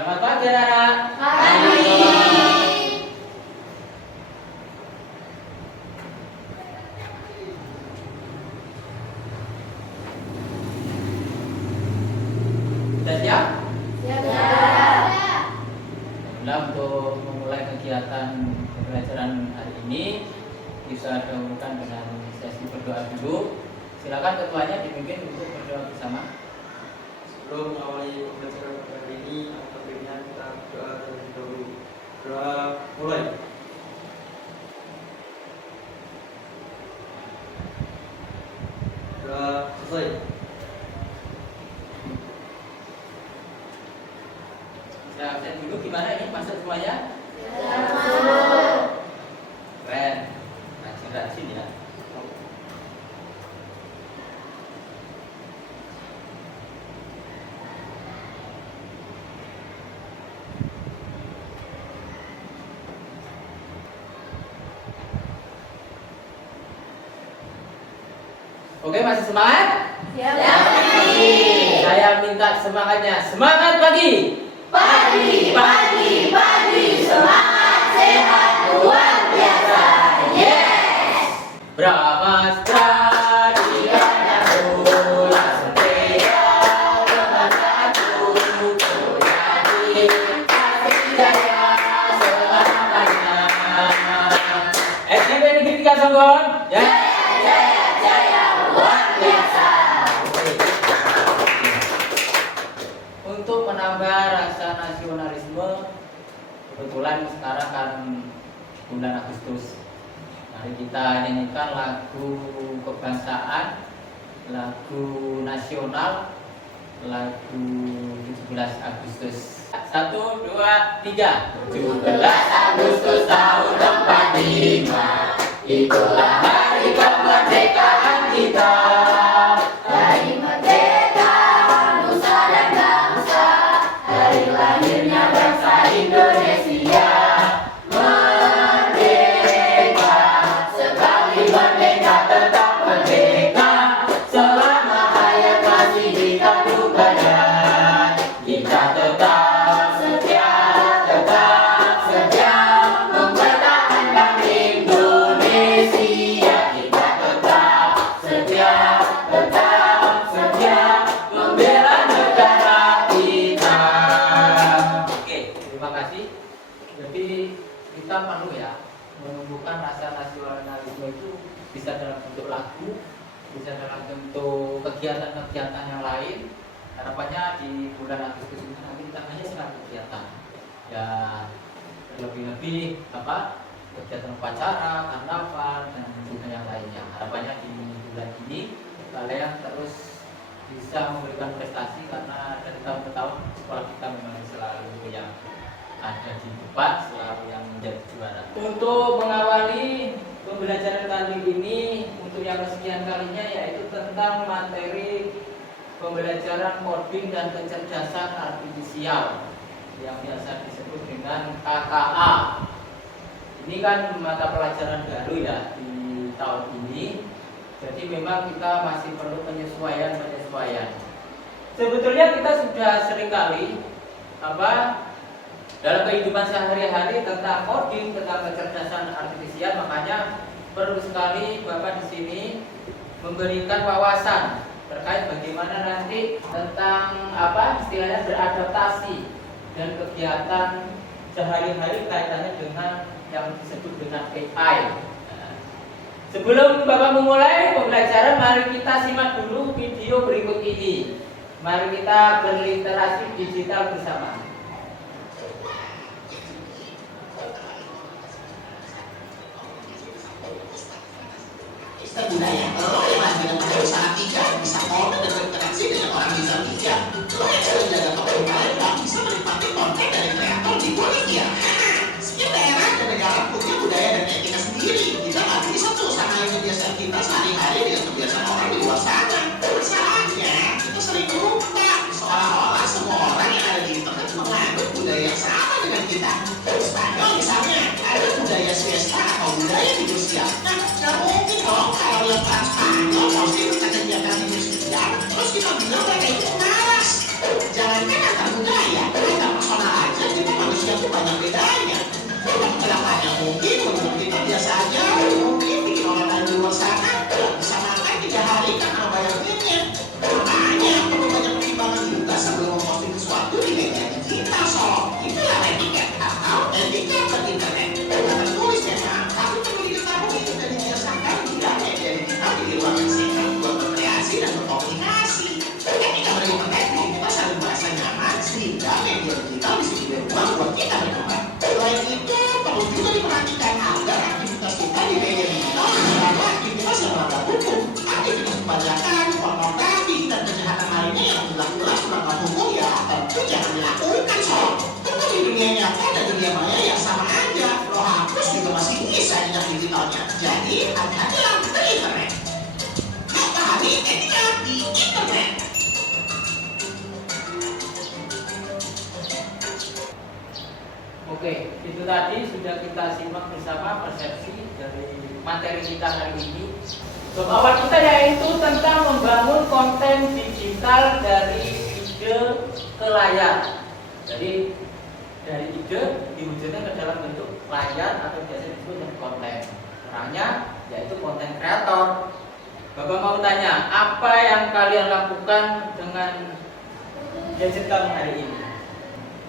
Selamat pagi anak-anak. Pagi. Sudah siap? Siap. Nah, untuk memulai kegiatan pembelajaran hari ini bisa dahulukan dengan sesi berdoa dulu. Silakan ketuanya dipimpin untuk berdoa bersama. Sebelum mengawali pembelajaran pada hari ini, alhamdulillah kita berdoa terlebih dahulu. Doa mulai. Doa selesai. Bisa absen dulu, gimana ini masuk semuanya? Keren, rajin-rajin ya. Oke, masih semangat? Siap. Saya minta semangatnya. Semangat pagi! Pagi, semangat sehat luar biasa. Yes. Brahmastra Dhyana Mula Satya Brahmasatu Jadi Kasih Jaya Selamanya SMP Negeri 3 Songgon ya. Jaya luar biasa. Untuk menambah rasa nasionalisme, kebetulan sekarang kan bulan Agustus. Mari kita nyanyikan lagu kebangsaan, lagu nasional, lagu 17 Agustus. 1, 2, 3. 17 Agustus tahun 45, itulah hari kemerdekaan kita. Hari merdeka nusa dan bangsa, hari lahirnya bangsa Indonesia. Merdeka, sekali merdeka tetap merdeka, selama hayat masih di kandung badan. Kita tetap setia mempertahankan Indonesia. Kita tetap setia membela negara kita. Oke, terima kasih. Jadi kita perlu ya menumbuhkan rasa nasionalisme itu bisa dalam bentuk lagu, bisa dalam bentuk kegiatan-kegiatan yang lain. Harapannya di bulan Agustus ini nanti kita banyak sekali kegiatan. Ya lebih-lebih kegiatan upacara, karnaval dan juga yang lainnya. Harapannya di bulan ini kalian terus bisa memberikan prestasi karena dari tahun ke tahun sekolah kita memang selalu yang ada di depan, selalu yang menjadi juara. Untuk mengawali pembelajaran kali ini untuk yang kesekian kalinya yaitu tentang materi pembelajaran coding dan kecerdasan artifisial yang biasa disebut dengan KKA. Ini kan mata pelajaran baru ya di tahun ini. Jadi memang kita masih perlu penyesuaian. Sebetulnya kita sudah sering kali dalam kehidupan sehari-hari tentang coding, tentang kecerdasan artifisial, makanya perlu sekali Bapak di sini memberikan wawasan terkait bagaimana nanti tentang istilahnya beradaptasi dan kegiatan sehari-hari kaitannya dengan yang disebut dengan AI. Sebelum Bapak memulai pembelajaran, mari kita simak dulu video berikut ini. Mari kita berliterasi digital bersama. Kita budaya, lo yang lagi dengan pada usaha tiga, bisa konten dan berinteraksi dengan orang di dalam tiga. Lo yang sedang menjaga toko kalian gak bisa menikmati konten dari kreator di Bolivia. Setiap daerah dan negara punya budaya dan etika sendiri. Kita gak bisa tuh usahain kebiasaan kita sehari-hari dengan kebiasaan orang di luar sana. Masalahnya, kita sering lupa seolah-olah semua orang yang ada di internet menganut budaya yang sama dengan kita. Spanyol misalnya, ada budaya siesta atau budaya tidur siang. Nah, gak mungkin dong kalau yang orang Spanyol pasti berkata kegiatan tidur siang, terus kita bilang mereka itu malas. Jangankan antar budaya, antar personal Oke, itu tadi sudah kita simak bersama persepsi dari materi kita hari ini. Bab awal kita yaitu tentang membangun konten digital dari ide ke layar. Jadi dari ide diwujudkan ke dalam bentuk layar atau biasa disebut dengan konten. Orangnya yaitu konten kreator. Bapak mau tanya, apa yang kalian lakukan dengan gadget kamu hari ini?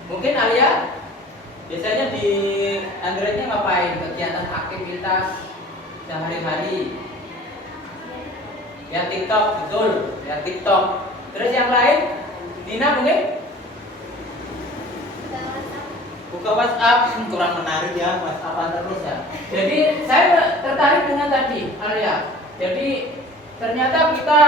Mungkin Alia biasanya di Androidnya ngapain? Kegiatan aktivitas sehari-hari. Ya TikTok, betul. Ya TikTok. Terus yang lain? Nina mungkin? Buka WhatsApp, kurang menarik ya WhatsApp terus ya. Jadi saya tertarik dengan tadi Alia. Jadi ternyata kita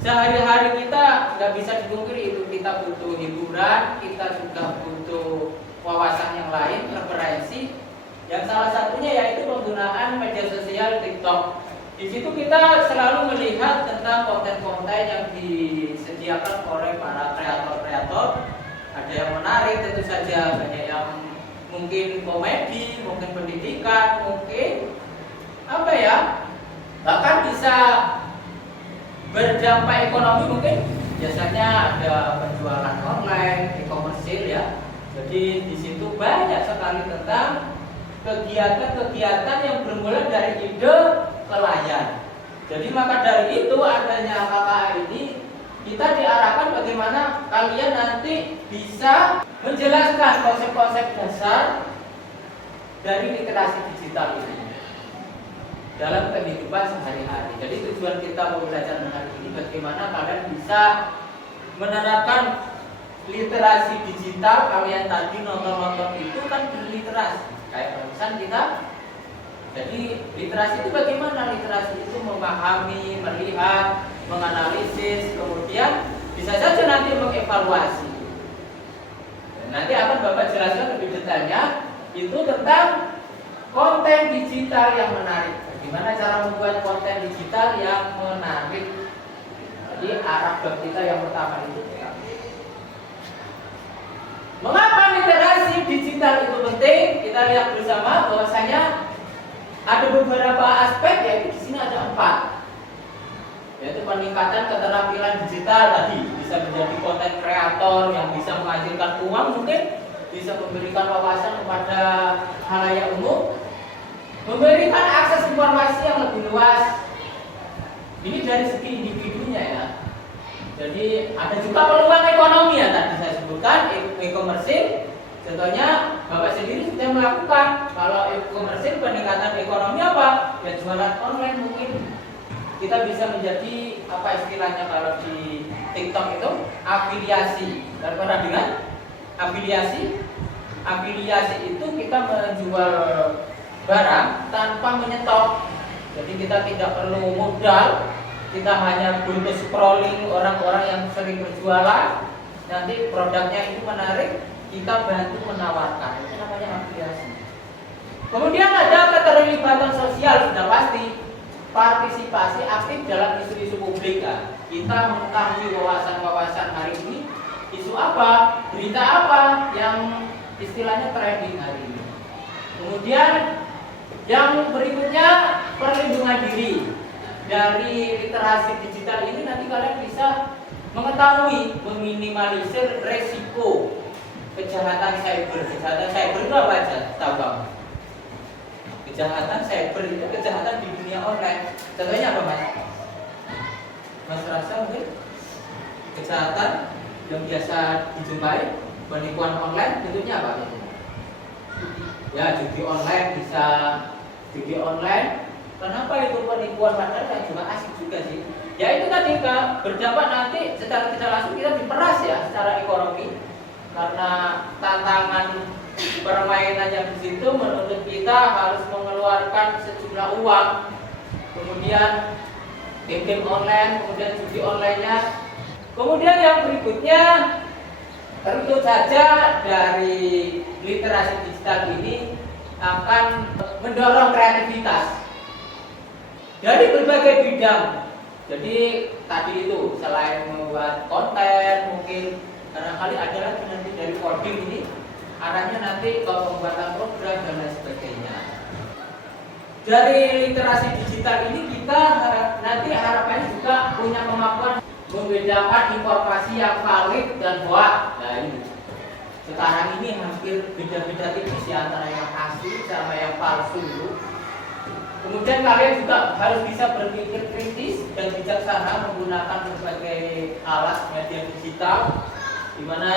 sehari-hari kita nggak bisa dipungkiri itu kita butuh hiburan, kita juga butuh wawasan yang lain, preferensi. Yang salah satunya yaitu penggunaan media sosial TikTok. Di situ kita selalu melihat tentang konten-konten yang disediakan oleh para kreator-kreator. Ada yang menarik tentu saja, banyak yang mungkin komedi, mungkin pendidikan, mungkin apa ya, bahkan bisa berdampak ekonomi mungkin. Biasanya ada penjualan online, e-commerce ya. Jadi di situ banyak sekali tentang kegiatan-kegiatan yang bermula dari ide ke layar. Jadi maka dari itu adanya KKA ini kita diarahkan bagaimana kalian nanti bisa menjelaskan konsep-konsep dasar dari literasi digital ini dalam kehidupan sehari-hari. Jadi tujuan kita belajar hari ini bagaimana kalian bisa menerapkan literasi digital. Kalian tadi nonton-nonton itu kan berliterasi kayak barusan kita. Jadi literasi itu bagaimana? Literasi itu memahami, melihat, menganalisis, kemudian bisa saja nanti mengevaluasi. Dan nanti akan Bapak jelaskan lebih detailnya itu tentang konten digital yang menarik. Bagaimana cara membuat konten digital yang menarik. Jadi arah bab kita yang pertama itu. Mengapa literasi digital itu penting? Kita lihat bersama bahwasanya ada beberapa aspek, yaitu di sini ada 4. Yaitu peningkatan keterampilan digital tadi, bisa menjadi konten kreator yang bisa menghasilkan uang, mungkin bisa memberikan wawasan kepada khalayak umum, memberikan akses informasi yang lebih luas. Ini dari segi individunya ya. Jadi ada juga peluang ekonomi ya, tadi saya sebutkan e-commerce. Contohnya Bapak sendiri sudah melakukan. Kalau e-commerce peningkatan ekonomi apa? Ya jualan online mungkin. Kita bisa menjadi apa istilahnya kalau di TikTok itu afiliasi. Dan pernah dengar afiliasi? Afiliasi itu kita menjual barang tanpa menyetok. Jadi kita tidak perlu modal. Kita hanya butuh scrolling orang-orang yang sering berjualan. Nanti produknya itu menarik, kita bantu menawarkan. Itu namanya afiliasi. Kemudian ada keterlibatan sosial, sudah pasti. Partisipasi aktif dalam isu-isu publik kan. Kita mengetahui wawasan-wawasan hari ini, isu apa, berita apa yang istilahnya trending hari ini. Kemudian yang berikutnya perlindungan diri. Dari literasi digital ini nanti kalian bisa mengetahui, meminimalisir resiko kejahatan cyber. Kejahatan cyber itu apa aja? Tahu kamu? Kejahatan cyber itu kejahatan di dunia online. Contohnya apa Mas? Mas Rasa mungkin? Kejahatan yang biasa dijumpai, penipuan online bentuknya apa? Ya judi online bisa, judi online. Kenapa itu penipuan padahal yang juga asik juga sih? Ya itu tadi Kak, berdampak nanti secara tidak langsung kita diperas ya secara ekonomi. Karena tantangan permainan yang di situ menuntut kita harus mengeluarkan sejumlah uang. Kemudian game-game online, kemudian judi online-nya. Kemudian yang berikutnya tentu saja dari literasi digital ini akan mendorong kreativitas dari berbagai bidang. Jadi tadi itu selain membuat konten, mungkin barangkali ada lagi nanti dari coding ini, arahnya nanti ke pembuatan program dan lain sebagainya. Dari literasi digital ini kita nanti harapannya juga punya kemampuan membedakan informasi yang valid dan hoax. Nah ini sekarang ini hampir beda-beda tipis ya antara yang asli sama yang palsu itu. Kemudian kalian juga harus bisa berpikir kritis dan bijaksana menggunakan berbagai alat media digital, di mana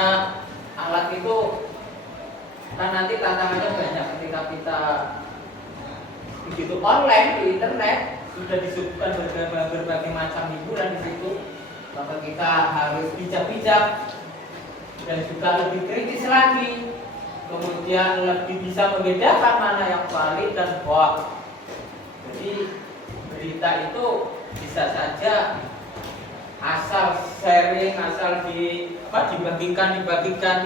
alat itu kan nanti tantangannya banyak ketika kita begitu online di internet sudah disuguhkan berbagai macam hiburan di situ, maka kita harus bijak-bijak dan juga lebih kritis lagi, kemudian lebih bisa membedakan mana yang valid dan hoax. Jadi berita itu bisa saja asal sharing, asal dibagikan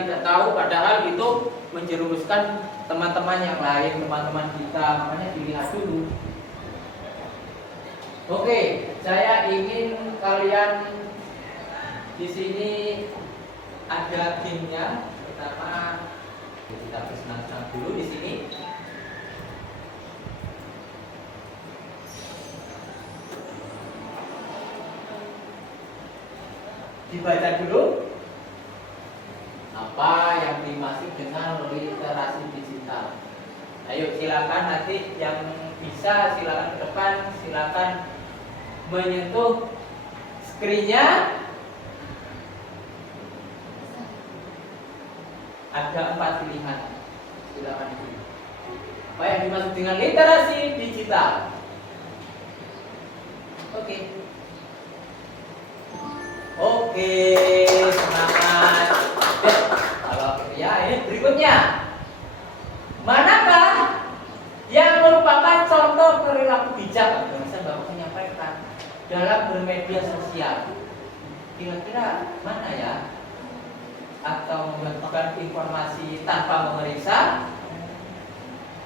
tidak tahu, padahal itu menjerumuskan teman-teman yang lain, teman-teman kita, makanya dilihat dulu. Oke, saya ingin kalian di sini ada gamenya. Pertama kita bersenang-senang dulu di sini. Dibaca dulu apa yang dimaksud dengan literasi digital. Ayo silakan nanti yang bisa silakan ke depan, silakan menyentuh screen-nya. Ada 4 pilihan. Silakan dipilih. Apa yang dimaksud dengan literasi digital? Oke, semangat. Ya, kalau ya ini berikutnya. Manakah yang merupakan contoh perilaku bijak? Bisa Bapak menyampaikan dalam bermedia sosial. Kira-kira mana ya? Atau membagikan informasi tanpa memeriksa?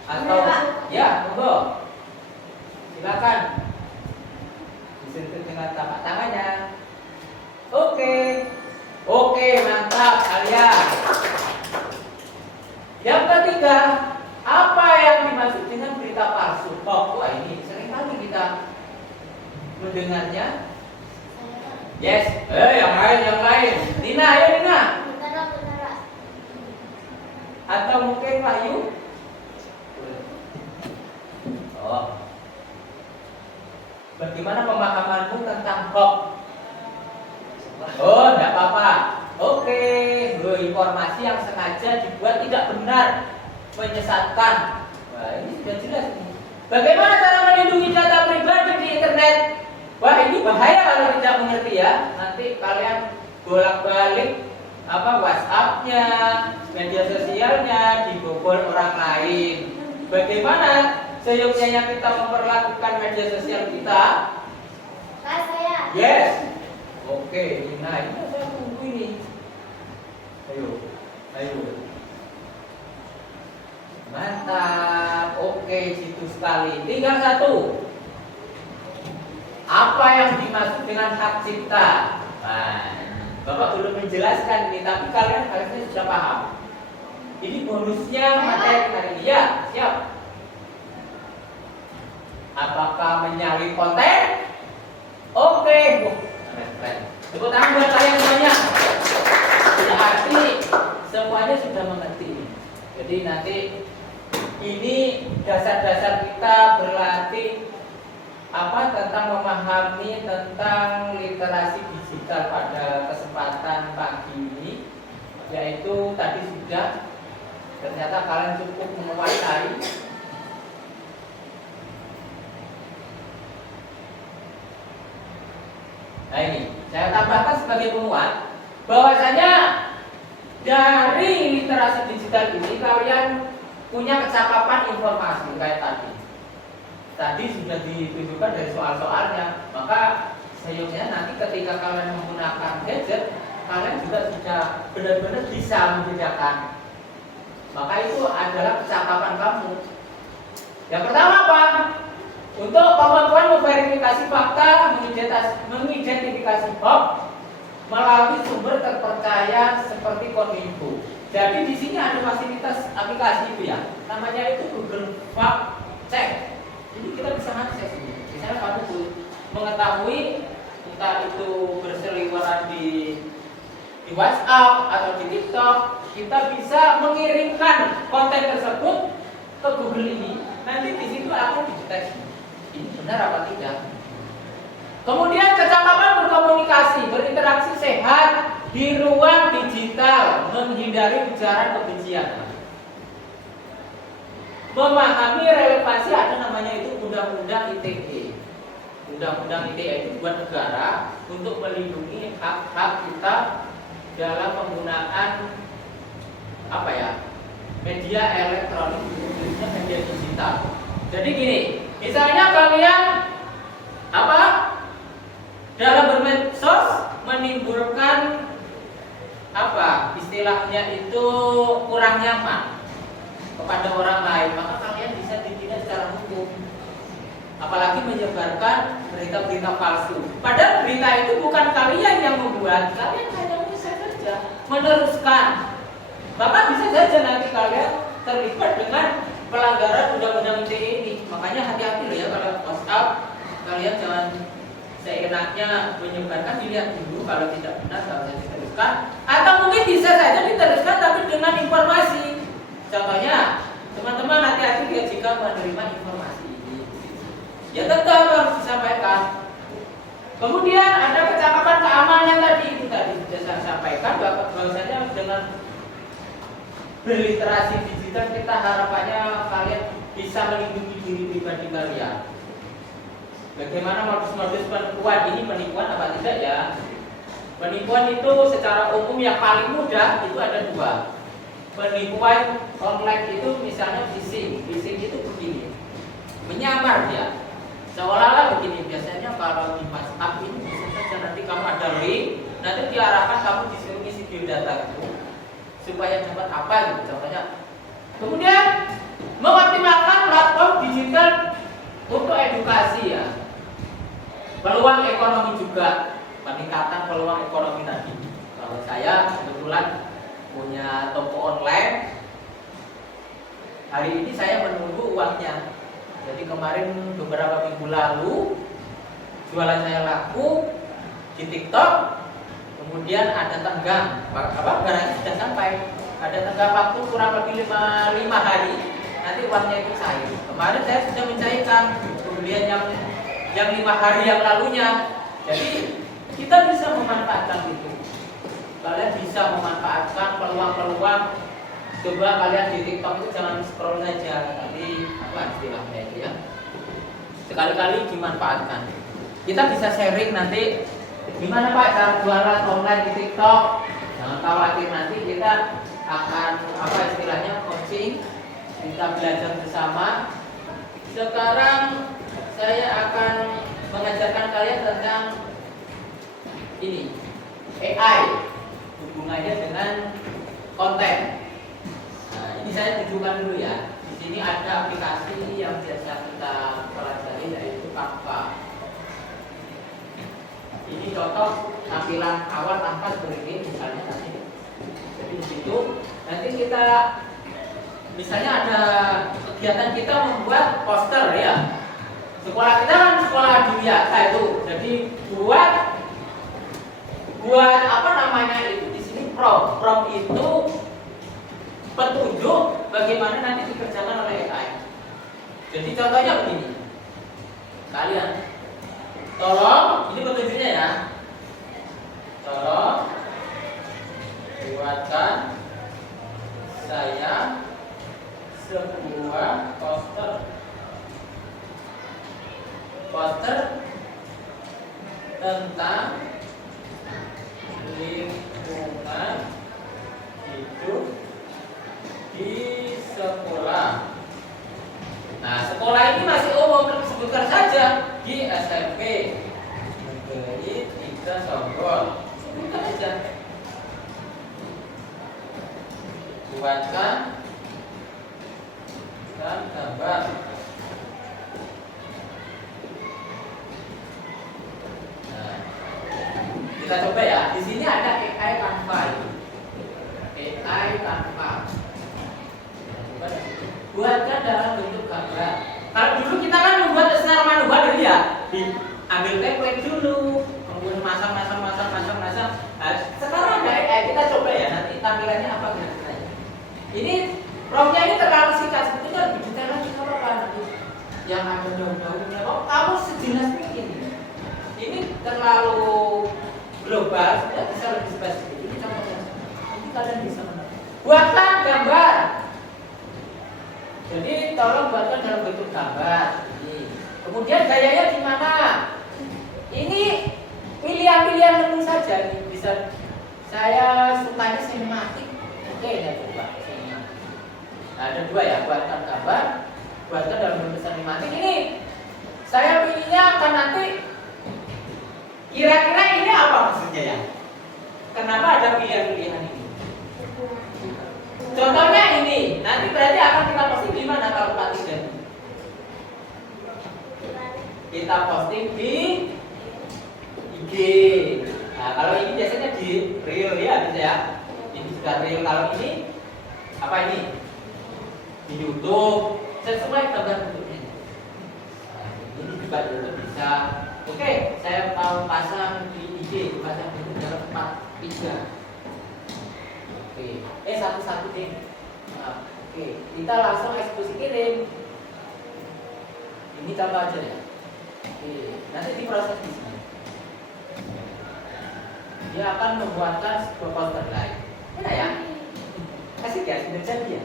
Atau ya, monggo. Silakan. Disentuh dengan telapak tangannya. Oke, mantap kalian. Yang ketiga, apa yang dimaksud dengan berita palsu? Wah ini sering kali kita mendengarnya. Yes, yang lain. Nina, ayo Nina. Atau mungkin Wahyu? Bagaimana pemahamanmu tentang hoax? Enggak apa-apa. Oke, informasi yang sengaja dibuat tidak benar, menyesatkan. Wah, ini sudah jelas. Bagaimana cara melindungi data pribadi di internet? Wah, ini bahaya kalau tidak mengerti ya. Nanti kalian bolak-balik WhatsApp-nya, media sosialnya dibobol orang lain. Bagaimana seyogyanya kita memperlakukan media sosial kita? Saya. Yes. Oke, nah ini saya tunggu ini. Ayo. Mantap. Oke, situ sekali. Tinggal satu. Apa yang dimaksud dengan hak cipta? Nah, Bapak belum menjelaskan ini, tapi kalian harusnya sudah paham. Ini bonusnya materi hari ini. Ya, siap. Apakah menyalin konten? Oke. Keren. Tepuk tangan buat kalian semuanya. Berarti semuanya sudah mengerti. Jadi nanti ini dasar-dasar kita berlatih tentang memahami tentang literasi digital pada kesempatan pagi ini, yaitu tadi sudah ternyata kalian cukup menguasai. Nah ini, saya tambahkan sebagai penguat bahwasanya dari literasi digital ini kalian punya kecakapan informasi kayak tadi. Tadi sudah ditunjukkan dari soal-soalnya, maka seyogyanya nanti ketika kalian menggunakan gadget, kalian juga sudah benar-benar bisa membedakan. Maka itu adalah kecakapan kamu. Yang pertama apa? Untuk kemampuan memverifikasi fakta, mengidentifikasi hoax melalui sumber terpercaya seperti Kominfo. Jadi di sini ada fasilitas aplikasi itu ya, namanya itu Google Fact Check. Jadi kita bisa akses ini. Misalnya kamu tuh mengetahui entah itu berseliweran di WhatsApp atau di TikTok, kita bisa mengirimkan konten tersebut ke Google ini. Nanti di situ akan dideteksi ini benar apa tidak. Kemudian kecakapan berkomunikasi, berinteraksi sehat di ruang digital, menghindari ujaran kebencian. Memahami relevansi, ada namanya itu Undang-Undang ITE. Undang-Undang ITE itu buat negara untuk melindungi hak-hak kita dalam penggunaan media elektronik, khususnya media digital. Jadi gini, misalnya kalian dalam bermedsos menimbulkan istilahnya itu kurang nyaman kepada orang lain, maka kalian bisa ditindak secara hukum. Apalagi menyebarkan berita-berita palsu. Padahal berita itu bukan kalian yang membuat, kalian hanya bisa saja meneruskan. Bahkan bisa saja nanti kalian terlibat dengan pelanggaran undang-undang ITE ini. Makanya hati-hati loh ya kalau WhatsApp, kalian jangan seenaknya menyebarkan, dilihat dulu, kalau tidak benar kalau saya diteruskan, atau mungkin bisa saja diteruskan tapi dengan informasi. Contohnya, teman-teman hati-hati ya jika menerima informasi ini, ya tetap harus disampaikan. Kemudian ada kecakapan keamanan tadi, itu tadi sudah saya sampaikan bahwasanya dengan berliterasi digital kita harapannya kalian bisa melindungi diri pribadi kalian. Bagaimana modus-modus penipuan ini, penipuan apa tidak ya? Penipuan itu secara umum yang paling mudah itu ada dua. Penipuan online itu misalnya phishing. Phishing itu begini, menyamar dia, seolah-olah begini. Biasanya kalau di WhatsApp ini bisa saja nanti kamu ada link, nanti diarahkan kamu disuruh isi biodata itu supaya dapat apa gitu contohnya. Kemudian mengoptimalkan platform digital untuk edukasi ya. Peluang ekonomi juga, peningkatan peluang ekonomi tadi. Kalau saya kebetulan punya toko online, hari ini saya menunggu uangnya. Jadi kemarin beberapa minggu lalu jualan saya laku di TikTok, kemudian ada tenggang, barangnya sudah sampai, ada tenggang waktu kurang lebih 5 hari, nanti uangnya itu cair. Kemarin saya sudah mencairkan pembelian yang 5 hari yang lalunya. Jadi kita bisa memanfaatkan itu. Kalian bisa memanfaatkan peluang-peluang. Coba kalian di TikTok itu jangan scroll saja, tapi istilahnya itu ya, sekali-kali dimanfaatkan. Kita bisa sharing nanti gimana Pak cara jualan online di TikTok. Jangan khawatir, nanti kita akan istilahnya coaching, kita belajar bersama. Sekarang saya akan mengajarkan kalian tentang ini, AI, hubungannya dengan konten. Nah, ini saya tunjukkan dulu ya. Di sini ada aplikasi yang biasa kita pelajari, yaitu Canva. Ini contoh tampilan awal tanpa seperti misalnya nanti. Jadi di situ nanti kita misalnya ada kegiatan kita membuat poster ya. Sekolah kita kan sekolah dunia itu. Jadi buat itu di sini prompt itu petunjuk bagaimana nanti dikerjakan oleh AI. Jadi contohnya begini. Kalian tolong, ini petunjuknya ya. Tolong buatkan saya sebuah poster tentang lingkungan hidup di sekolah. Nah, sekolah ini masih umum, sebutkan saja di SMP Negeri 3 Songgol. Sebutkan saja. Buatkan dan gambar. Nah, kita coba ya. Di sini ada AI Canva. AI tanpa. Buatkan dalam bentuk gambar. Kalau dulu kita kan membuat secara manual ya, diambil template dulu, kemudian masang. Nah, sekarang ada AI, kita coba ya nanti tampilannya apa kira-kira. Ini promnya ini terlalu singkat, sebetulnya lebih detail lagi kalau apa nanti yang ada daun-daunnya. Oh, kamu sejelas mungkin. Ini terlalu global, sebenarnya bisa lebih spesifik. Ini contohnya. Nanti kalian bisa menang. Buatkan gambar. Jadi tolong buatkan dalam bentuk gambar. Ini. Kemudian gayanya di mana? Ini pilihan-pilihan menu saja. Ini bisa saya sukanya sinematik. Oke, ya coba sinematik. Nah, ada dua ya, buatkan gambar, buatkan dalam bentuk sinematik. Ini saya pilihnya akan nanti kira-kira ini apa maksudnya ya? Kenapa ada pilihan-pilihan ini? Contohnya ini, nanti berarti akan kita posting di mana kalau Pak Tiga? Kita posting di IG. Nah, kalau ini biasanya di reel ya, bisa ya. Ini juga reel. Kalau ini apa ini? Di YouTube. Sesuai gambar bentuknya. Nah, ini juga YouTube bisa. Oke, saya mau pasang di IG, pasang di dalam tempat 3. Oke, satu-satu deh. Nah, oke, kita langsung eksekusi kirim. Ini contoh aja ya. Oke, nanti diproses di sini. Dia akan membuatkan sebuah poster lain. Enak ya? Asik ya, sudah jadi ya.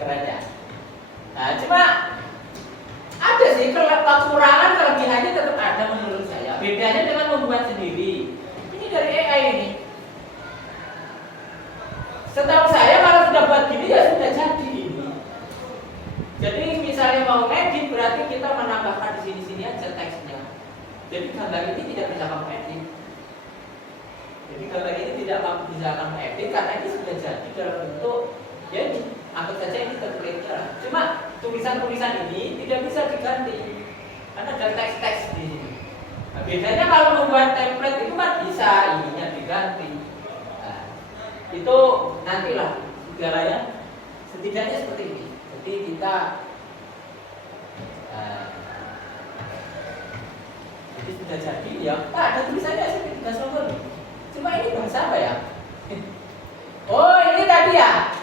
Keren ya. Nah, cuma ada sih kekurangan, kelebihannya tetap ada menurut saya. Bedanya dengan membuat sendiri. Ini dari AI ini. Setahu saya kalau sudah buat gini ya sudah jadi ini. Jadi misalnya mau edit berarti kita menambahkan di sini aja teksnya. Jadi gambar ini tidak bisa kamu edit. Jadi gambar ini tidak bisa kamu edit karena ini sudah jadi dalam bentuk ya ini. Anggap saja ini template-nya. Cuma tulisan-tulisan ini tidak bisa diganti karena ada teks-teks di sini. Nah, bedanya kalau membuat template itu kan bisa ininya diganti. Nah, itu nantilah segalanya setidaknya seperti ini. Jadi kita jadi sudah jadi ya. Ada tulisannya sih tidak sombong. Cuma ini bahasa apa ya? Oh ini tadi ya.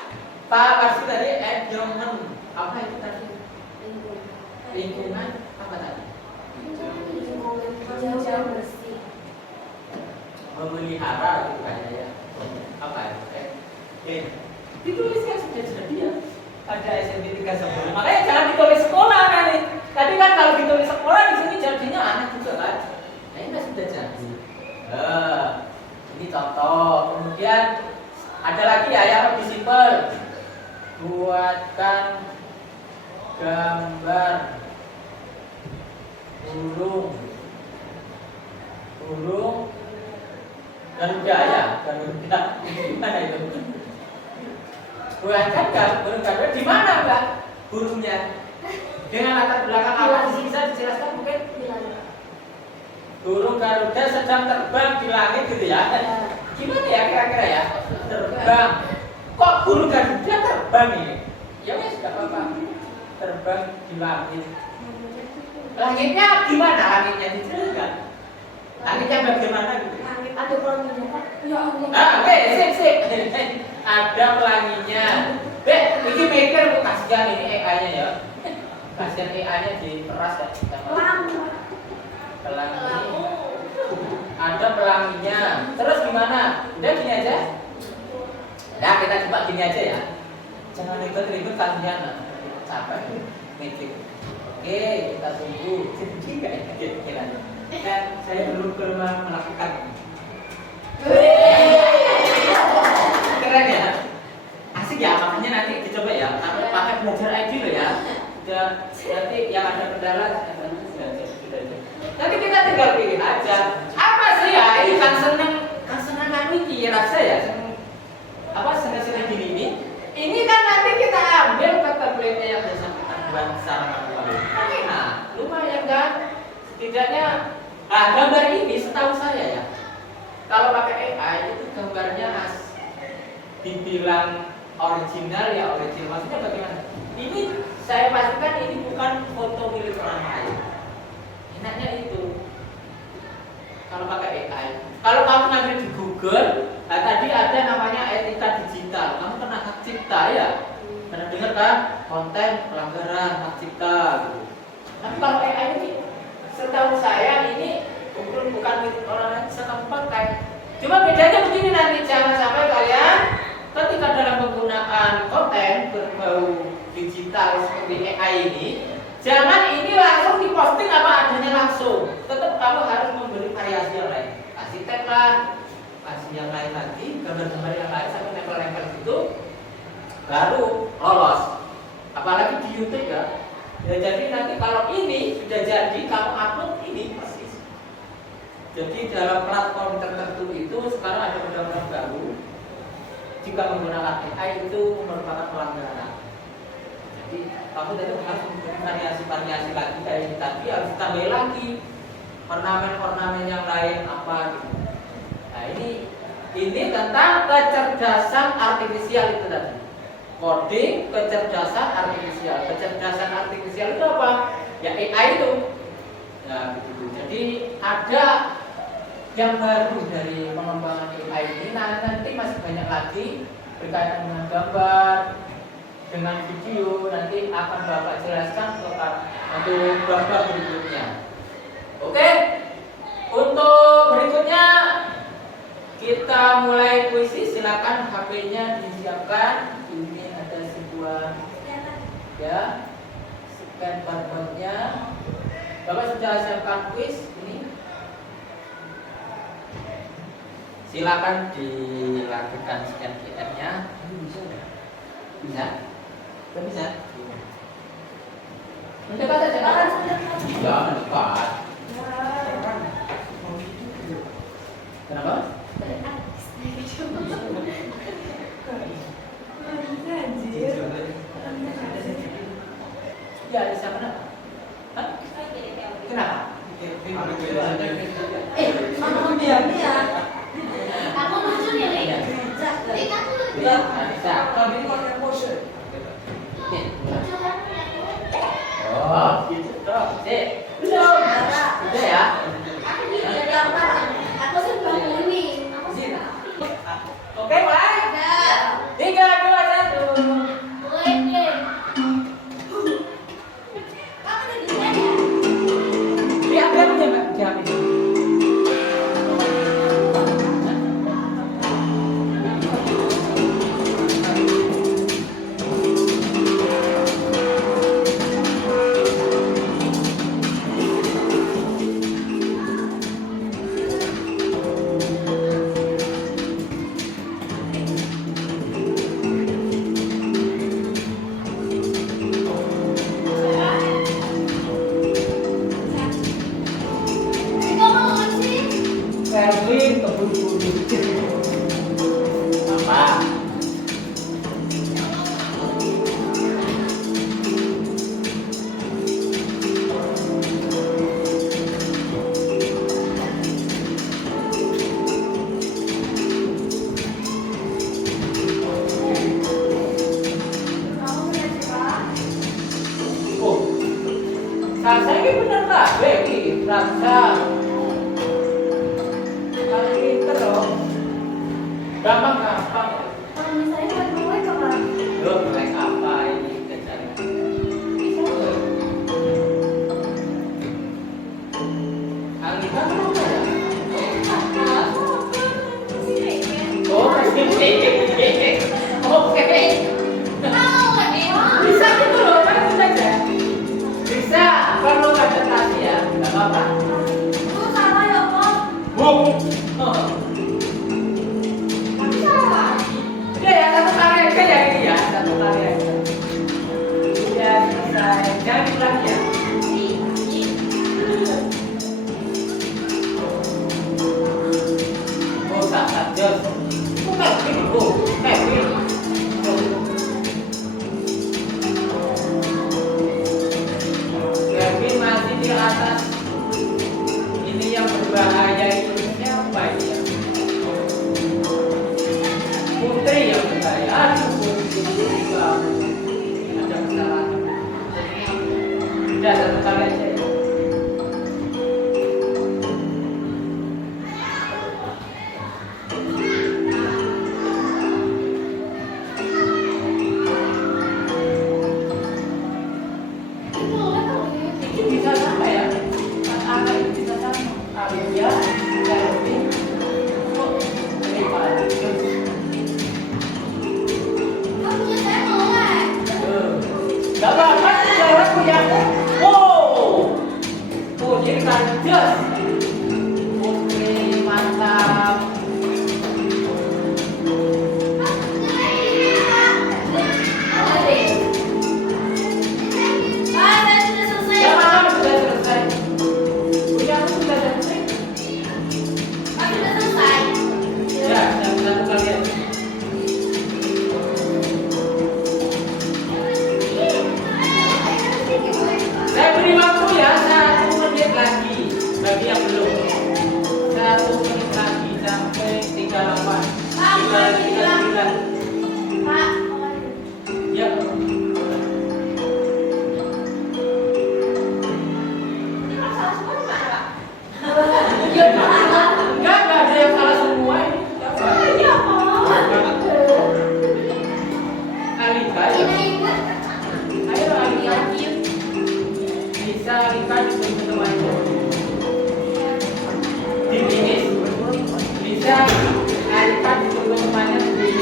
Pak Warsi tadi environment apa itu tadi? Lingkungan apa tadi? Jauh bersih. Memelihara gitu kayaknya ya. Apa itu? Dituliskan sudah jadi ya. Ada SMP 3 makanya jangan ditulis sekolah nanti. Tadi kan kalau ditulis sekolah di sini jadinya aneh juga kan. Nah ini sudah jadi. Ini contoh. Kemudian ada lagi ya yang lebih simpel. Buatkan gambar burung Garuda ya, Garuda. Gimana itu? Buatkan burung Garuda di mana Mbak? Burungnya dengan latar belakang apa sih bisa dijelaskan mungkin? Burung Garuda sedang terbang di langit gitu ya. Gimana ya kira-kira ya? Terbang. Kok burung Garuda terbang ini? Ya wes enggak apa-apa. Terbang di langit. Langitnya gimana? Langitnya dijelaskan. Langitnya bagaimana gitu? Langit ada pelanginya Pak. Ya Allah. Oke, sip. Ada pelanginya. Ini maker kok kasihan ini AI-nya ya. Kasihan AI-nya diperas ya. Pelangi. Ada pelanginya. Terus gimana? Udah gini aja. Nah, kita coba gini aja ya. Jangan ribet-ribet kalian. Capek meeting. Oke, kita tunggu. Jadi enggak kira-kira. Dan saya belum pernah melakukan. Keren ya? Asik ya, makanya nanti dicoba ya. Pakai belajar ID loh ya. Udah nanti yang ada kendala nanti kita tinggal pilih aja. Apa sih ya? Kan seneng iki rasa ya. Seneng gini ini. Ini kan nanti kita ambil ke template yang bersangkutan buat secara manual. Nah, lumayan kan? Setidaknya gambar ini setahu saya ya. Kalau pakai AI itu gambarnya dibilang original ya original. Maksudnya bagaimana? Ini saya pastikan ini bukan foto milik orang lain. Enaknya itu kalau pakai AI. Kalau kamu nanti di Google, nah tadi ada namanya etika digital. Kamu kena hak cipta ya? Pernah dengar kan? Konten pelanggaran hak cipta. Gitu. Tapi kalau AI ini, setahu saya ini bukan milik orang lain, bisa kamu pakai. Cuma bedanya begini nanti, jangan sampai kalian ketika dalam penggunaan konten berbau digital seperti AI ini, jangan ini langsung diposting apa adanya langsung. Tetap kamu harus memberi variasi yang lain. Kasih tag lah, kasih yang lain lagi, gambar-gambar yang lain sampai nempel-nempel gitu, baru lolos. Apalagi di YouTube ya. Ya jadi nanti kalau ini sudah jadi, kamu upload ini persis. Jadi dalam platform tertentu itu sekarang ada undang-undang baru. Jika menggunakan AI itu merupakan pelanggaran. Jadi kamu tadi harus membuat variasi-variasi lagi kayak ini tadi, harus ditambah lagi ornamen-ornamen yang lain apa gitu. Nah ini tentang kecerdasan artifisial itu tadi. Coding, kecerdasan artifisial. Kecerdasan artifisial itu apa? Ya AI itu. Nah gitu. Jadi ada yang baru dari pengembangan AI ini. Nah nanti masih banyak lagi berkaitan dengan gambar, dengan video. Nanti akan Bapak jelaskan untuk babak berikutnya. Oke, untuk berikutnya kita mulai puisi. Silakan HP-nya disiapkan. Ini ada sebuah ya scan barcode-nya. Bapak sudah siapkan kuis ini. Silakan dilakukan scan QR-nya. Bisa? Tidak bisa? Mendekat saja kan? Ya, mendekat. Kenapa? Ya, di sana. Hah? Kenapa? Mama biarnya ya. Aku lucu nih, Lek. Lek, aku lucu. Bisa, bisa. Kami ini konten motion. Lucu kan? Oh, gitu toh. Belum. Udah ya. Aku jadi apa? Aku sih bangunin. Aku sih. Oke, mulai. Udah. 3, 2, 1. Boleh deh. Kamu jadi saya. Lihat kan jam ini. Erwin keburu-buru. Apa? Oh, saya ini bener Kak, Becky, rasa. Kalau pinter loh, gampang. Mami saya kan melek apa? Lo melek apa ini kejar? Alika apa ya? Oh, oke. Bisa gitu loh, kan saja. Bisa, perlu konsentrasi ya, nggak apa-apa. Itu salah ya, Pak. Bung. Tapi salah. Udah ya, satu kali aja ya ini ya, satu kali aja. Udah selesai, jangan diulang ya. Oh, tak, jos. Bukan, ini bu, ini. Kevin masih di atas. Ini yang berbahaya itu siapa ya? Putri yang Jos. Oke, mantap. Yang mana sudah selesai? Punya aku sudah selesai. Ya, yang satu kalian. Saya beri waktu ya 1 menit lagi bagi yang belum. 1 menit lagi sampai 38. 39. Ya. Enggak ada yang salah semua ini. Alika ya. Ayo Alika. Bisa Alika diberi temannya. Dibinis. Bisa Alika diberi temannya sendiri.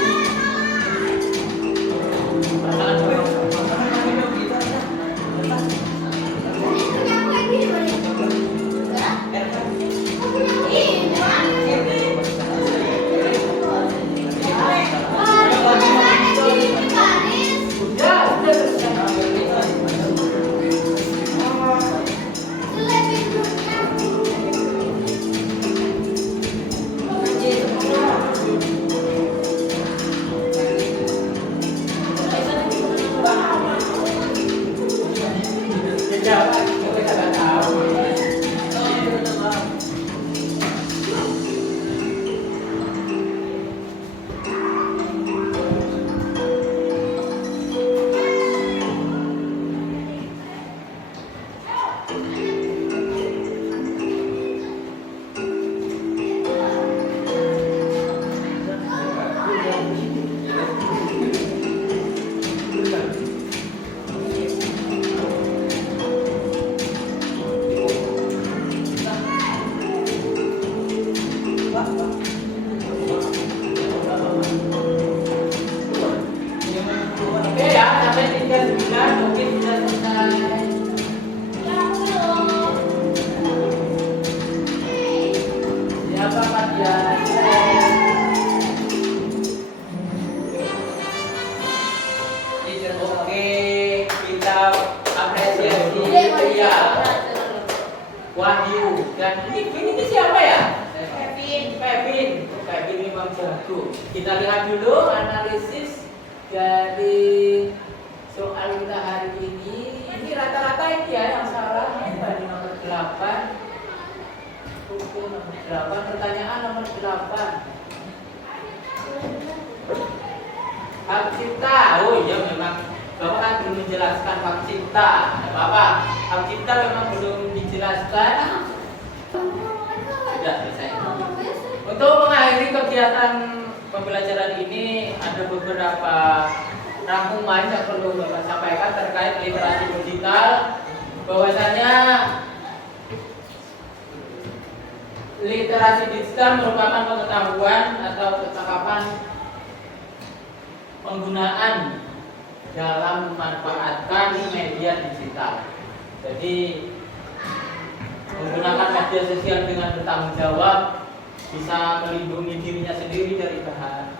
Sudah selesai. Jawab, kita nggak tahu. Oke ya, sampai 39 mungkin sudah selesai. Siapa Fatia? Oke, kita apresiasi ya. Wahyu dan ini siapa ya? Kevin memang jago. Kita lihat dulu analisis dari soal kita hari ini. Ini rata-rata ini ya yang salah. Tadi nomor 8. Oke, nomor 8. Pertanyaan nomor 8. Hak cipta. Oh iya memang Bapak kan belum menjelaskan hak cipta. Bapak, hak cipta memang belum dijelaskan. Sudah selesai. Untuk mengakhiri kegiatan pembelajaran ini ada beberapa rangkuman yang perlu Bapak sampaikan terkait literasi digital. Bahwasanya literasi digital merupakan pengetahuan atau kecakapan penggunaan dalam memanfaatkan media digital. Jadi menggunakan media sosial dengan bertanggung jawab bisa melindungi dirinya sendiri dari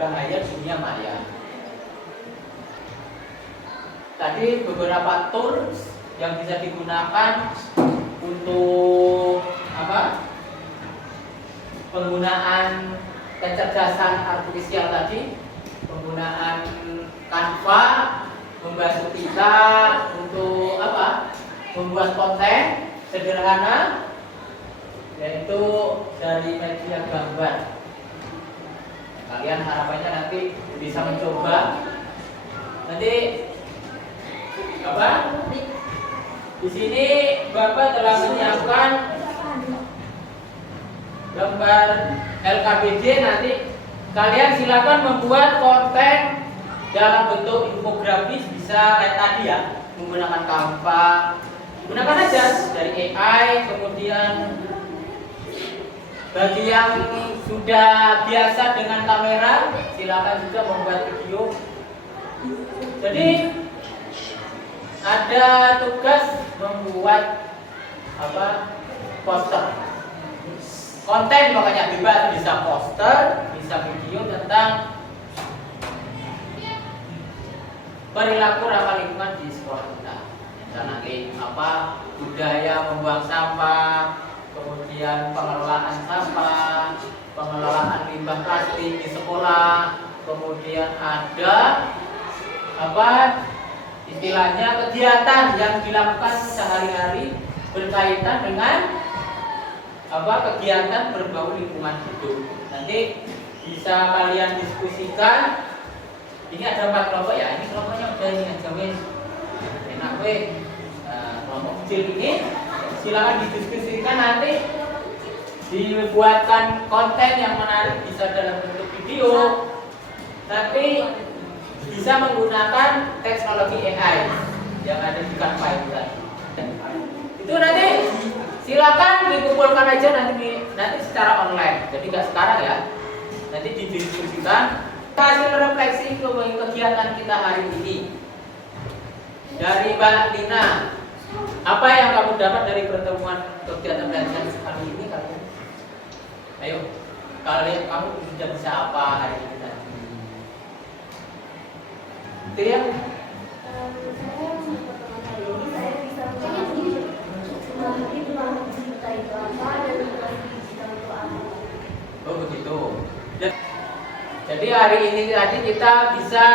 bahaya dunia maya. Tadi beberapa tools yang bisa digunakan untuk apa? Penggunaan kecerdasan artifisial tadi, penggunaan Canva membantu kita untuk apa? Membuat konten sederhana, yaitu dari media gambar. Kalian harapannya nanti bisa mencoba. Nanti apa? Di sini Bapak telah menyiapkan gambar LKPD. Nanti kalian silakan membuat konten dalam bentuk infografis, bisa kayak tadi ya, menggunakan Canva. Gunakan aja dari AI. Kemudian bagi yang sudah biasa dengan kamera, silakan juga membuat video. Jadi ada tugas membuat apa? poster. Konten pokoknya bebas, bisa poster, bisa video tentang perilaku ramah lingkungan di sekolah kita. Misalnya apa, budaya membuang sampah, kemudian pengelolaan sampah, pengelolaan limbah plastik di sekolah, kemudian ada apa istilahnya kegiatan yang dilakukan sehari-hari berkaitan dengan apa kegiatan berbau lingkungan hidup. Nanti bisa kalian diskusikan. Ini ada 4 kelompok ya. Ini kelompoknya udah ini aja wes. Enak wes. Kelompok kecil ini silakan didiskusikan, nanti dibuatkan konten yang menarik, bisa dalam bentuk video, nanti bisa menggunakan teknologi AI yang ada di Canva itu tadi. Itu nanti silakan dikumpulkan aja nanti secara online. Jadi nggak sekarang ya. Nanti didiskusikan hasil refleksi kegiatan kita hari ini. Dari Mbak Lina, apa yang kamu dapat dari pertemuan kegiatan belajar hari ini kalian? Ayo, kamu sudah bisa apa hari ini tadi? Itu ya? Saya bisa memahami pengalaman kita itu apa dan memahami kita itu apa. Oh begitu. Jadi hari ini tadi kita bisa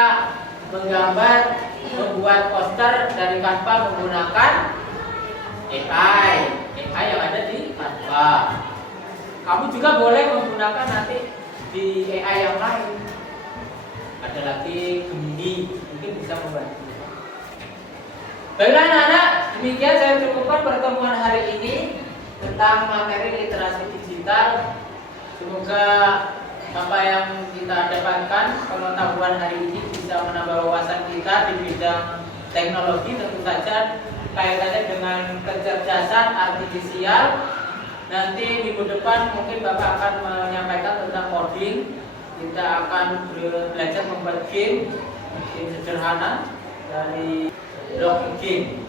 menggambar, membuat poster dari Canva menggunakan AI yang ada di Canva. Kamu juga boleh menggunakan nanti di AI yang lain. Ada lagi Gemini, mungkin bisa membantu. Baiklah anak-anak, demikian saya cukupkan pertemuan hari ini tentang materi literasi digital. Semoga apa yang kita dapatkan, pengetahuan hari ini bisa menambah wawasan kita di bidang teknologi, tentu saja kaitannya dengan kecerdasan artifisial. Nanti minggu depan mungkin Bapak akan menyampaikan tentang coding. Kita akan belajar membuat game sederhana dari block game.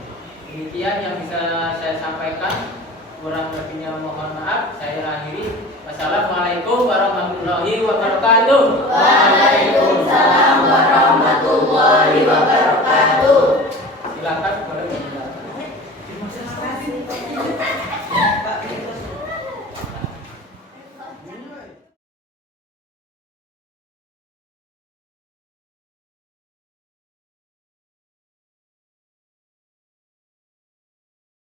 Demikian yang bisa saya sampaikan. Kurang lebihnya mohon maaf. Saya akhiri. Wassalamualaikum warahmatullahi wabarakatuh. Waalaikumsalam warahmatullahi wabarakatuh.